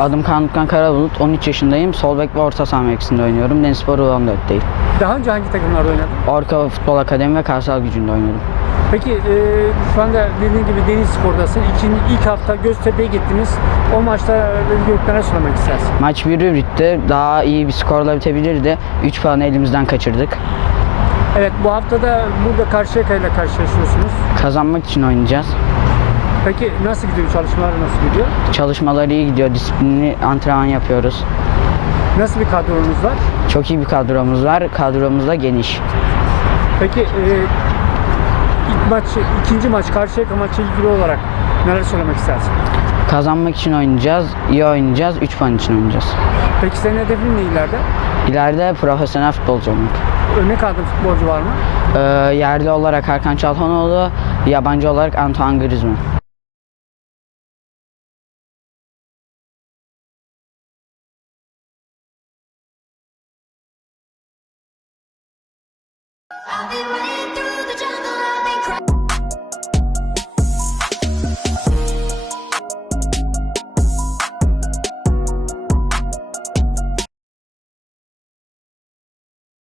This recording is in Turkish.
Adım Kaan Utkan Karabulut, 13 yaşındayım. Sol bek ve orta saha mevkisinde oynuyorum. Denizspor U14'teyim. Daha önce hangi takımlarda oynadın? Orka Futbol Akademi ve Karsal Gücü'nde oynadım. Peki e, şu anda dediğin gibi Deniz Spor'dasın. İkinci, ilk hafta Göztepe'ye gittiniz. O maçta Gökmen'e sormak istersin. Maç 1 bitti. Daha iyi bir skorla bitebilirdi. 3 puanı elimizden kaçırdık. Evet bu hafta da burada Karşıyaka ile karşılaşıyorsunuz. Kazanmak için oynayacağız. Peki nasıl gidiyor çalışmalar nasıl gidiyor? Çalışmalar iyi gidiyor. Disiplinli antrenman yapıyoruz. Nasıl bir kadronuz var? Çok iyi bir kadromuz var. Kadromuz da geniş. Peki e, ilk maç, ikinci maç Karşıyaka maçı ilgili olarak neler söylemek istersin? Kazanmak için oynayacağız. iyi oynayacağız. 3 puan için oynayacağız. Peki senin hedefin ne ileride? İleride profesyonel futbolcu olmak. Örnek aldığın futbolcu var mı? Ee, yerli olarak Hakan Çalhanoğlu, yabancı olarak Antoine Griezmann. I've been running through